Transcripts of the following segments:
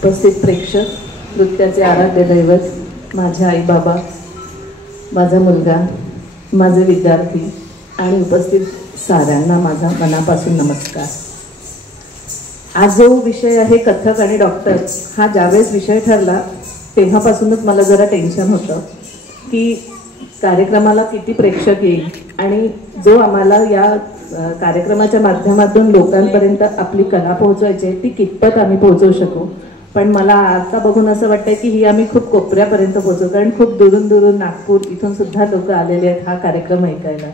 उपस्थित प्रेक्षक, नृत्याचे आराध्य दैवत, माझे आई बाबा, माझा मुलगा, माझे विद्यार्थी आणि उपस्थित साऱ्यांना माझा मनापासून नमस्कार. आज जो विषय आहे कथक आणि डॉक्टर, हा ज्यावेळेस विषय ठरला तेव्हापासूनच मला जरा टेन्शन होतं की कार्यक्रमाला किती प्रेक्षक येईल आणि जो आम्हाला या कार्यक्रमाच्या माध्यमातून लोकांपर्यंत आपली कला पोहोचवायची ती कितपत आम्ही पोहोचवू शकू. पण मला आता बघून असं वाटतंय की ही आम्ही खूप कोपऱ्यापर्यंत पोहोचू, कारण खूप दुरून दुरून नागपूर इथून सुद्धा लोक आलेले आहेत हा कार्यक्रम ऐकायला.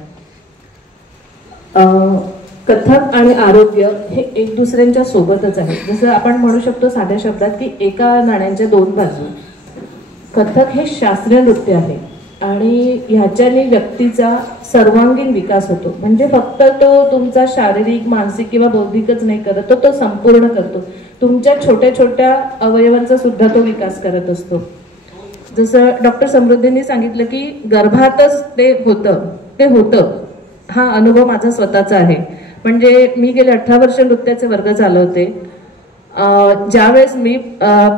कथक आणि आरोग्य हे एक दुसऱ्यांच्या सोबतच आहेत. जसं आपण म्हणू शकतो साध्या शब्दात की एका नाण्याच्या दोन बाजू. कथक हे शास्त्रीय नृत्य आहे आणि ह्याच्याने व्यक्तीचा सर्वांगीण विकास होतो. म्हणजे फक्त तो तुमचा शारीरिक, मानसिक किंवा बौद्धिकच नाही करत, तो संपूर्ण करतो. तुमच्या छोट्या छोट्या अवयवांचा सुद्धा तो विकास करत असतो. जसं डॉक्टर समृद्धींनी सांगितलं की गर्भातच ते होतं. हा अनुभव माझा स्वतःचा आहे. म्हणजे मी गेले 18 वर्ष नृत्याचे वर्ग चालवते. ज्यावेळेस मी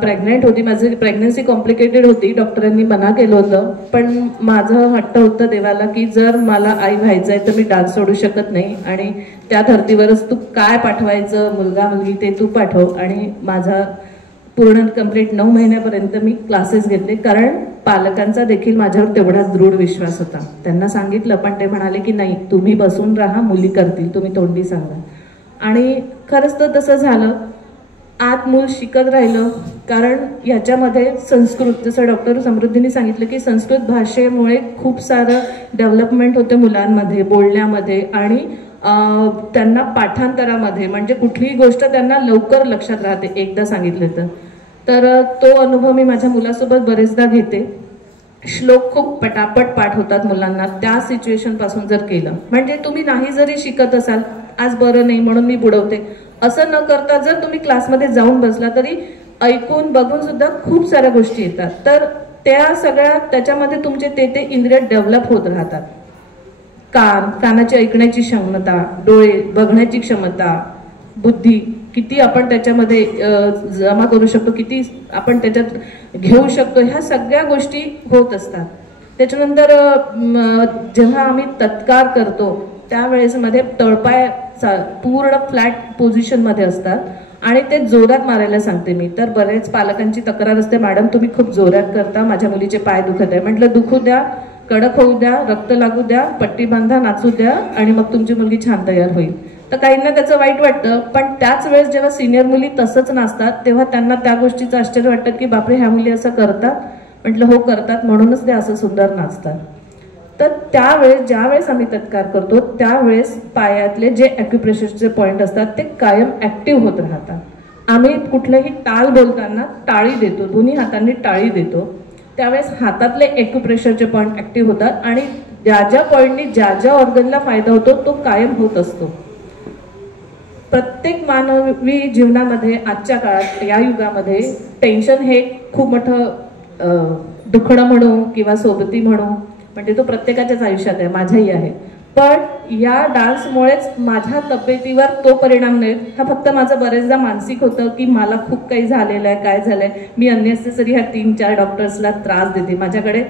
प्रेग्नेंट होती, माझी प्रेग्नन्सी कॉम्प्लिकेटेड होती, डॉक्टरांनी मना केलं होतं. पण माझं हट्ट होतं देवाला की जर मला आई व्हायचं आहे तर मी डान्स सोडू शकत नाही आणि त्या धर्तीवरच तू काय पाठवायचं, मुलगा मुलगी ते तू पाठव. आणि माझा पूर्ण कंप्लीट 9 महिन्यापर्यंत मी क्लासेस घेतले, कारण पालकांचा देखील माझ्यावर तेवढाच दृढ विश्वास होता. त्यांना सांगितलं पण ते म्हणाले की नाही, तुम्ही बसून राहा, मुली करतील, तुम्ही तोंडी सांगा. आणि खरंच तर तसं झालं. आत मूल शिकत राहिलं, कारण याच्यामध्ये संस्कृत, जसं डॉक्टर समृद्धींनी सांगितलं की संस्कृत भाषेमुळे खूप सारं डेव्हलपमेंट होतं मुलांमध्ये, बोलण्यामध्ये आणि त्यांना पाठांतरामध्ये. म्हणजे कुठलीही गोष्ट त्यांना लवकर लक्षात राहते एकदा सांगितलं तर तो अनुभव मी माझ्या मुलासोबत बरेचदा घेते. श्लोक खूप पटापट पाठ होतात मुलांना त्या सिच्युएशन पासून जर केलं. म्हणजे तुम्ही नाही जरी शिकत असाल, आज बरं नाही म्हणून मी बुडवते असं न करता जर तुम्ही क्लासमध्ये जाऊन बसला तरी ऐकून बघून सुद्धा खूप साऱ्या गोष्टी येतात. तर त्या सगळ्या त्याच्यामध्ये तुमचे ते इंद्रिय डेव्हलप होत राहतात. कानाची ऐकण्याची क्षमता, डोळे बघण्याची क्षमता, बुद्धी किती आपण त्याच्यामध्ये जमा करू शकतो, किती आपण त्याच्यात घेऊ शकतो, ह्या सगळ्या गोष्टी होत असतात. त्याच्यानंतर जेव्हा आम्ही तत्कार करतो त्यावेळेस मध्ये तळपाय पूर्ण फ्लॅट पोझिशन मध्ये असतात आणि ते जोरात मारायला सांगते मी. तर बरेच पालकांची तक्रार असते, मॅडम तुम्ही खूप जोरात करता, माझ्या मुलीचे पाय दुखत आहे. म्हटलं दुखू द्या, कडक होऊ द्या, रक्त लागू द्या, पट्टी बांधा, नाचू द्या आणि मग तुमची मुलगी छान तयार होईल. तर काहींना त्याचं वाईट वाटतं, पण त्याच वेळेस जेव्हा सिनियर मुली तसंच नाचतात तेव्हा त्यांना त्या गोष्टीचं आश्चर्य वाटतं की बापरे, ह्या मुली असं करतात. म्हटलं हो करतात, म्हणूनच ते असं सुंदर नाचतात. तर त्यावेळेस ज्यावेळेस आम्ही तत्कार करतो त्यावेळेस पायातले जे ॲक्युप्रेशरचे पॉईंट असतात ते कायम ॲक्टिव्ह होत राहतात. आम्ही कुठलेही ताल बोलताना टाळी देतो, दोन्ही हातांनी टाळी देतो. त्यावेळेस हातातले ॲक्युप्रेशरचे पॉईंट ॲक्टिव्ह होतात आणि ज्या पॉईंटनी ज्या ऑर्गनला फायदा होतो तो कायम होत असतो. प्रत्येक मानवी जीवनामध्ये आजच्या काळात, या युगामध्ये टेन्शन हे खूप मोठं दुखणं म्हणू किंवा सोबती म्हणू, म्हणजे तो प्रत्येकाच्याच आयुष्यात आहे, माझ्याही आहे. पण या डान्समुळेच माझ्या तब्येतीवर तो परिणाम नाही. हा फक्त माझं बरेचदा मानसिक होतं की मला खूप काही झालेलं आहे, काय झालंय, मी अननेसेसरी ह्या 3-4 डॉक्टर्सला त्रास देते. माझ्याकडे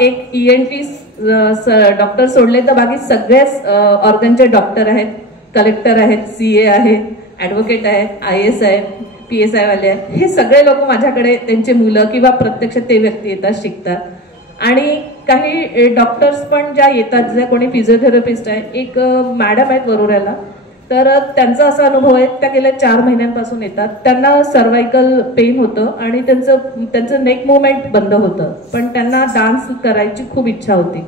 एक ENT डॉक्टर सोडले तर बाकी सगळेच ऑर्गनचे डॉक्टर आहेत, कलेक्टर आहेत, CA आहेत, ॲडव्होकेट आहेत, IAS आहे, PSI वाले आहेत. हे सगळे लोक माझ्याकडे त्यांचे मुलं किंवा प्रत्यक्ष ते व्यक्ती येतात, शिकतात. आणि काही डॉक्टर्स पण ज्या येतात, ज्या कोणी फिजिओथेरपिस्ट आहे, एक मॅडम आहेत वरोऱ्याला, तर त्यांचा असा अनुभव आहे, त्या गेल्या 4 महिन्यांपासून येतात. त्यांना सर्वायकल पेन होतं आणि त्यांचं नेक मुवमेंट बंद होतं, पण त्यांना डान्स करायची खूप इच्छा होती.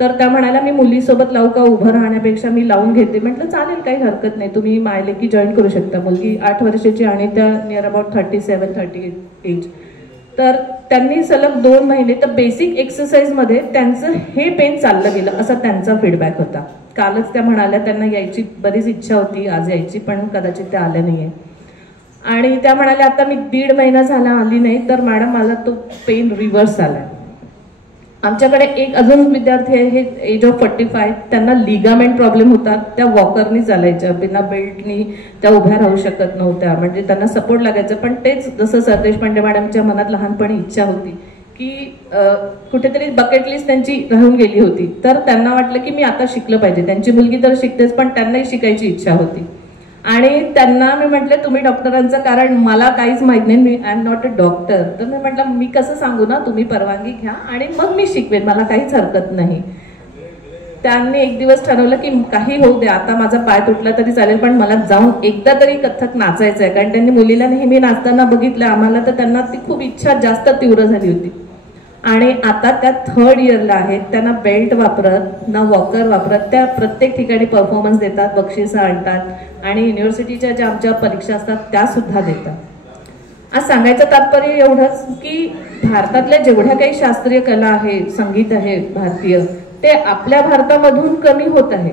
तर त्या म्हणाल्या मी मुलीसोबत लावू का, उभं राहण्यापेक्षा मी लावून घेते. म्हटलं चालेल, काही हरकत नाही, तुम्ही मायलेकी जॉईन करू शकता. मुलगी 8 वर्षाची आणि त्या नियर अबाउट 37-38 एज. तर त्यांनी सलग 2 महिने तर बेसिक एक्सरसाइज मध्ये त्यांचं हे पेन चाललं गेलं, असा त्यांचा फीडबॅक होता. कालच त्या म्हणाल्या त्यांना यायची बरीच इच्छा होती आज यायची, पण कदाचित त्या आल्या नाहीये. आणि त्या म्हणाल्या आता मी 1.5 महिना झाला आली नाही, तर मॅडम मला तो पेन रिव्हर्स आलाय. आमच्याकडे एक अजून विद्यार्थी आहे, हे एज ऑफ 45, त्यांना लिगामेंट प्रॉब्लेम होता. त्या वॉकरनी चालायच्या, बिना बेल्टनी त्या उभ्या राहू शकत नव्हत्या, म्हणजे त्यांना सपोर्ट लागायचा. पण तेच जसं सरदेश पांडे मॅडमच्या मनात लहानपणी इच्छा होती की कुठेतरी बकेट लिस्ट त्यांची राहून गेली होती, तर त्यांना वाटलं की मी आता शिकलं पाहिजे. त्यांची मुलगी तर शिकतेच, पण त्यांनाही शिकायची इच्छा होती. आणि त्यांना मी म्हटलं तुम्ही डॉक्टरांचं, कारण मला काहीच माहित नाही, मी I am not a doctor. तर मी म्हटलं मी कसं सांगू ना, तुम्ही परवानगी घ्या आणि मग मी शिकवेन, मला काहीच हरकत नाही. त्यांनी एक दिवस ठरवलं की काही होऊ दे, आता माझा पाय तुटला तरी चालेल, पण मला जाऊन एकदा तरी कथ्थक नाचायचं आहे. कारण त्यांनी मुलीला नेहमी नाचताना बघितलं आम्हाला, तर त्यांना ती खूप इच्छा जास्त तीव्र झाली होती. आणि आता त्या 3rd इयरला आहेत. त्यांना बेल्ट वापरत ना वॉकर वापरत त्या प्रत्येक ठिकाणी परफॉर्मन्स देतात, बक्षिसं आणतात आणि युनिव्हर्सिटीच्या ज्या आमच्या परीक्षा असतात त्या सुद्धा देतात. आज सांगायचं तात्पर्य एवढंच की भारतातल्या जेवढ्या काही शास्त्रीय कला आहे, संगीत आहे भारतीय, ते आपल्या भारतामधून कमी होत आहे.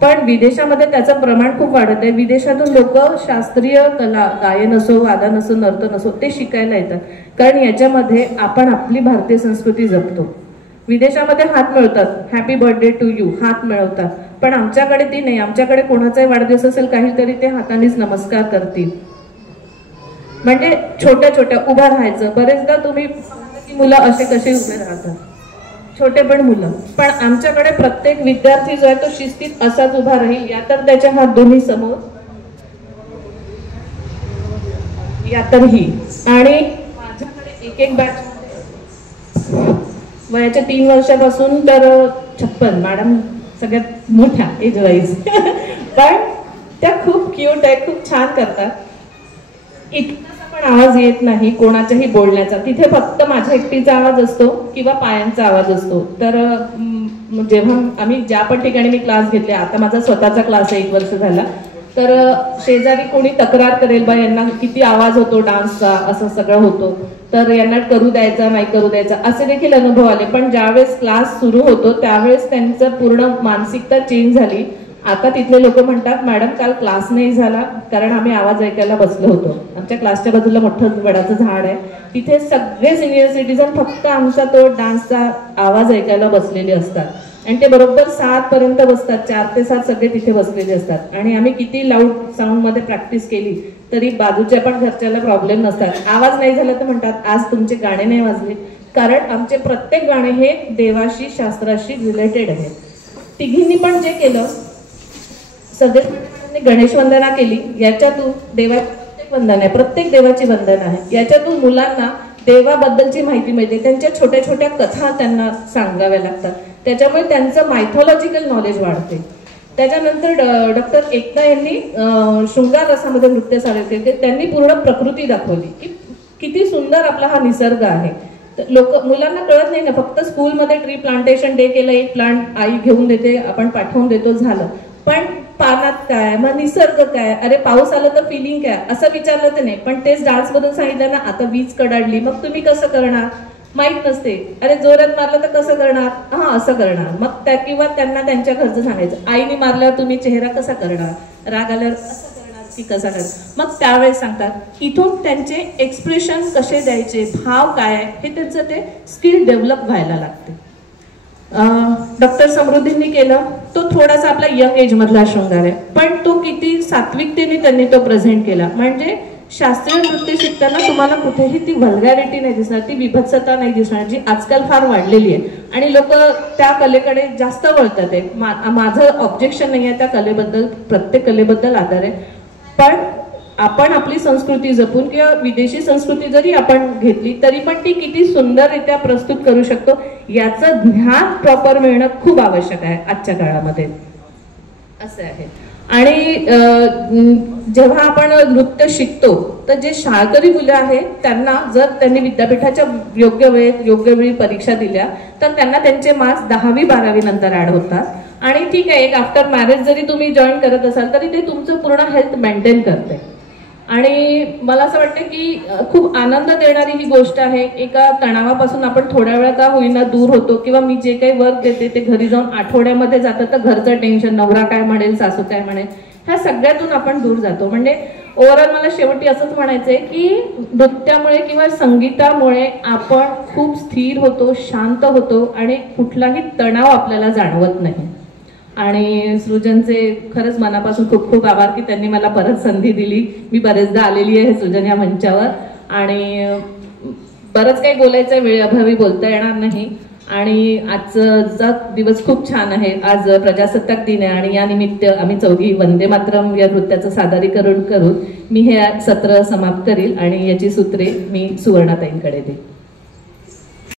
पण विदेशामध्ये त्याचं प्रमाण खूप वाढत आहे. विदेशातून लोक शास्त्रीय कला, गायन असो, वादन असो, नर्तन असो, ते शिकायला येतात. कारण याच्यामध्ये आपण आपली भारतीय संस्कृती जपतो. विदेशामध्ये हात मिळवतात, हॅपी बर्थडे टू यू हात मिळवतात, पण आमच्याकडे ती नाही. आमच्याकडे कोणाचाही वाढदिवस असेल काहीतरी ते हातानेच नमस्कार करतील. म्हणजे छोट्या छोट्या उभा राहायचं. बरेचदा तुम्ही मुलं असे कसे उभे राहतात, छोटे पण मुलं. पण आमच्याकडे प्रत्येक विद्यार्थी जो आहे तो शिस्तीत असाच उभा राहील, या तर त्याच्या हात दोन्ही समोर, या तर ही. आणि माझ्याकडे एक बॅच वयाच्या 3 वर्षापासून तर 56 मॅडम सगळ्यात मोठ्या एज वाईज, पण त्या खूप क्यूट आहे, खूप छान करतात. इतकासा पण आवाज येत नाही कोणाच्याही बोलण्याचा. तिथे फक्त माझ्या एकटीचा आवाज असतो किंवा पायांचा आवाज असतो. तर जेव्हा आम्ही ज्या पण ठिकाणी मी क्लास घेतले, आता माझा स्वतःचा क्लास आहे 1 वर्ष झाला, तर शेजारी कोणी तक्रार करेल बा यांना किती आवाज होतो डान्सचा, असं सगळं होतो, तर यांना करू द्यायचा नाही करू द्यायचा असे देखील अनुभव आले. पण ज्यावेळेस क्लास सुरू होतो त्यावेळेस त्यांचं पूर्ण मानसिकता चेंज झाली. आता तिथले लोक म्हणतात मॅडम काल क्लास नाही झाला कारण आम्ही आवाज ऐकायला बसलो होतो. आमच्या क्लासच्या बाजूला मोठं वडाचं झाड आहे, तिथे सगळे सिनियर सिटीजन फक्त आमचा तो डान्सचा आवाज ऐकायला बसलेले असतात. आणि ते बरोबर 7 पर्यंत बसतात, 4 ते 7 सगळे तिथे बसलेले असतात. आणि आम्ही किती लाऊड साऊंड मध्ये प्रॅक्टिस केली तरी बाजूच्या पण घरच्याला प्रॉब्लेम नसतात. आवाज नाही झाला तर म्हणतात आज तुमचे गाणे नाही वाजले, कारण आमचे प्रत्येक गाणे हे देवाशी शास्त्राशी रिलेटेड आहे. तिघींनी पण जे केलं, सरदेश पांडे गणेश वंदना केली, याच्यातून देवाची प्रत्येक वंदन आहे, प्रत्येक देवाची वंदन आहे. याच्यातून मुलांना देवाबद्दलची माहिती मिळते, त्यांच्या छोट्या छोट्या कथा त्यांना सांगाव्या लागतात, त्याच्यामुळे त्यांचं मायथॉलॉजिकल नॉलेज वाढते. त्याच्यानंतर डॉक्टर एकता यांनी शृंगार रसामध्ये नृत्य सादर केले. त्यांनी पूर्ण प्रकृती दाखवली की किती सुंदर आपला हा निसर्ग आहे. मुलांना कळत नाही ना, फक्त स्कूलमध्ये ट्री प्लांटेशन डे केलं, एक प्लांट आई घेऊन देते, आपण पाठवून देतो, झालं. पण पानात काय, मग निसर्ग काय, अरे पाऊस आला तर फिलिंग काय, असं विचारलं तर नाही. पण तेच डान्स मधून सांगितलं ना, आता वीज कडाडली मग तुम्ही कसं करणार, माहित नसते, अरे जोरात मारलं तर कसं करणार, हा असं करणार. मग त्या किंवा त्यांना त्यांच्या घरचं सांगायचं, आईने मारल्यावर तुम्ही चेहरा कसा करणार, राग आल्यावर असं करणार की कसा करणार. मग त्यावेळेस सांगतात. इथून त्यांचे एक्सप्रेशन कसे द्यायचे, भाव काय हे त्यांचं ते स्किल डेव्हलप व्हायला लागते. डॉक्टर समृद्धींनी केलं, तो थोडासा आपला यंग एज मधला शृंगार आहे, पण तो किती सात्विकतेने त्यांनी तो प्रेझेंट केला. म्हणजे शास्त्रीय नृत्य शिकताना तुम्हाला कुठेही ती व्हल्गॅरिटी नाही दिसणार, ती विभत्सता नाही दिसणार, जी आजकाल फार वाढलेली आहे. आणि लोक त्या कलेकडे जास्त वळतात आहे. माझं ऑब्जेक्शन नाही आहे त्या कलेबद्दल, प्रत्येक कलेबद्दल आदर आहे. पण आपण आपली संस्कृती जपून किंवा विदेशी संस्कृती जरी आपण घेतली तरी पण ती किती सुंदररित्या प्रस्तुत करू शकतो याचं ज्ञान प्रॉपर मिळणं खूप आवश्यक आहे आजच्या काळामध्ये, असं आहे. आणि जेव्हा आपण नृत्य शिकतो तर जे शाळकरी मुलं आहेत त्यांना जर त्यांनी विद्यापीठाच्या योग्य वेळी परीक्षा दिल्या तर त्यांना त्यांचे मार्क्स 10वी 12वी नंतर ऍड होतात. आणि ठीक आहे, एक आफ्टर मॅरेज जरी तुम्ही जॉईन करत असाल तरी ते तुमचं पूर्ण हेल्थ मेंटेन करते. आणि मला असं वाटतं की खूप आनंद देणारी ही गोष्ट आहे. एका तणावापासून आपण थोड्या वेळा का होईना दूर होतो, किंवा मी जे काही वर्क देते ते घरी जाऊन आठवड्यामध्ये जातं तर घरचं टेन्शन, नवरा काय म्हणेल, सासू काय म्हणेल, ह्या सगळ्यातून आपण दूर जातो. म्हणजे ओव्हरऑल मला शेवटी असंच म्हणायचंय की नृत्यामुळे किंवा संगीतामुळे आपण खूप स्थिर होतो, शांत होतो आणि कुठलाही तणाव आपल्याला जाणवत नाही. आणि सृजनचे खरंच मनापासून खूप खूप आभार की त्यांनी मला परत संधी दिली. मी बरेचदा आलेली आहे सृजन या मंचावर आणि बरंच काही बोलायचं, वेळेअभावी बोलता येणार नाही. आणि आजचा दिवस खूप छान आहे. आज प्रजासत्ताक दिन आहे आणि या निमित्त आम्ही चौघी वंदे मातरम या नृत्याचं सादरीकरण करून मी हे सत्र समाप्त करील आणि याची सूत्रे मी सुवर्णाताईंकडे देईन.